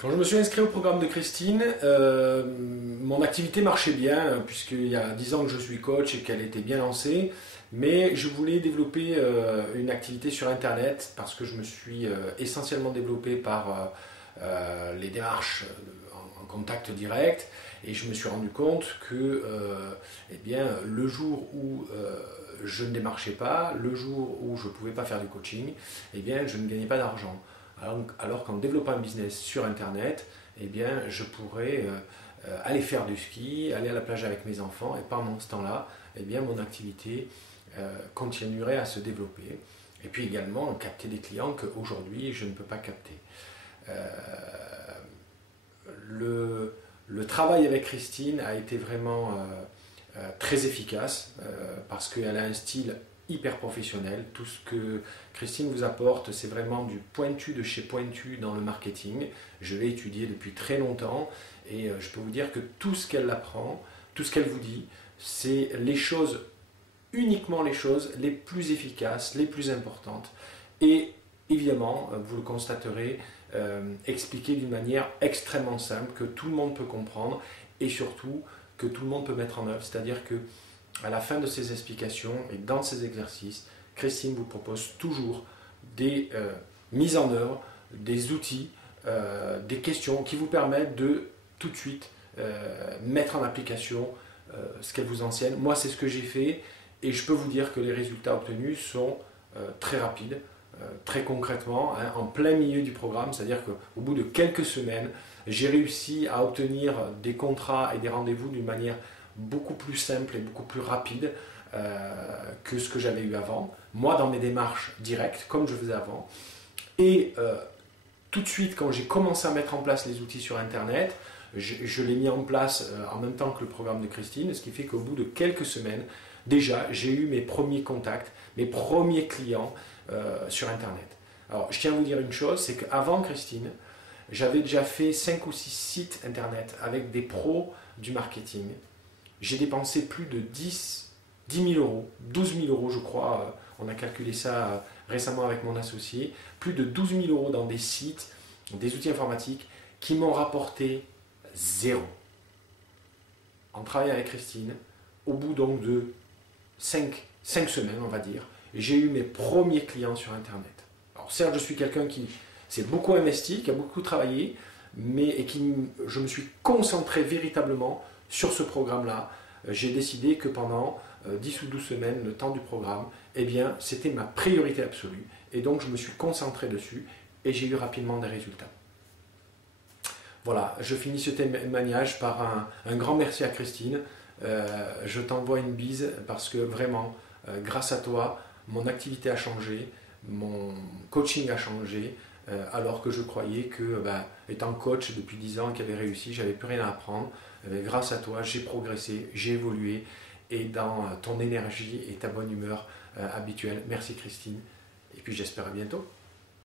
Quand je me suis inscrit au programme de Christine, mon activité marchait bien, puisqu'il y a 10 ans que je suis coach et qu'elle était bien lancée, mais je voulais développer une activité sur Internet parce que je me suis essentiellement développé par les démarches en contact direct, et je me suis rendu compte que eh bien, le jour où je ne démarchais pas, le jour où je ne pouvais pas faire du coaching, eh bien, je ne gagnais pas d'argent. Alors qu'en développant un business sur Internet, eh bien, je pourrais aller faire du ski, aller à la plage avec mes enfants, et pendant ce temps-là, eh bien, mon activité continuerait à se développer. Et puis également capter des clients qu'aujourd'hui je ne peux pas capter. Le travail avec Christine a été vraiment très efficace parce qu'elle a un style hyper professionnel. Tout ce que Christine vous apporte, c'est vraiment du pointu de chez pointu dans le marketing. Je l'ai étudié depuis très longtemps et je peux vous dire que tout ce qu'elle apprend, tout ce qu'elle vous dit, c'est les choses, uniquement les choses les plus efficaces, les plus importantes. Et évidemment, vous le constaterez, expliqué d'une manière extrêmement simple, que tout le monde peut comprendre et surtout que tout le monde peut mettre en œuvre. C'est-à-dire que à la fin de ces explications et dans ces exercices, Christine vous propose toujours des mises en œuvre, des outils, des questions qui vous permettent de tout de suite mettre en application ce qu'elle vous enseigne. Moi, c'est ce que j'ai fait et je peux vous dire que les résultats obtenus sont très rapides, très concrètement, hein, en plein milieu du programme. C'est-à-dire qu'au bout de quelques semaines, j'ai réussi à obtenir des contrats et des rendez-vous d'une manière beaucoup plus simple et beaucoup plus rapide que ce que j'avais eu avant. Moi, dans mes démarches directes, comme je faisais avant. Et tout de suite, quand j'ai commencé à mettre en place les outils sur Internet, je l'ai mis en place en même temps que le programme de Christine, ce qui fait qu'au bout de quelques semaines, déjà, j'ai eu mes premiers contacts, mes premiers clients sur Internet. Alors, je tiens à vous dire une chose, c'est qu'avant Christine, j'avais déjà fait 5 ou 6 sites Internet avec des pros du marketing. J'ai dépensé plus de 10 000 euros, 12 000 euros je crois, on a calculé ça récemment avec mon associé, plus de 12 000 euros dans des sites, des outils informatiques qui m'ont rapporté zéro. En travaillant avec Christine, au bout donc de 5 semaines on va dire, j'ai eu mes premiers clients sur Internet. Alors certes, je suis quelqu'un qui s'est beaucoup investi, qui a beaucoup travaillé, mais je me suis concentré véritablement sur ce programme-là. J'ai décidé que pendant 10 ou 12 semaines, le temps du programme, eh bien, c'était ma priorité absolue. Et donc, je me suis concentré dessus et j'ai eu rapidement des résultats. Voilà, je finis ce témoignage par un grand merci à Christine. Je t'envoie une bise parce que vraiment, grâce à toi, mon activité a changé, mon coaching a changé, alors que je croyais que, étant coach depuis 10 ans, qu'il avait réussi, j'avais plus rien à apprendre. Grâce à toi, j'ai progressé, j'ai évolué et dans ton énergie et ta bonne humeur habituelle. Merci Christine, et puis j'espère à bientôt.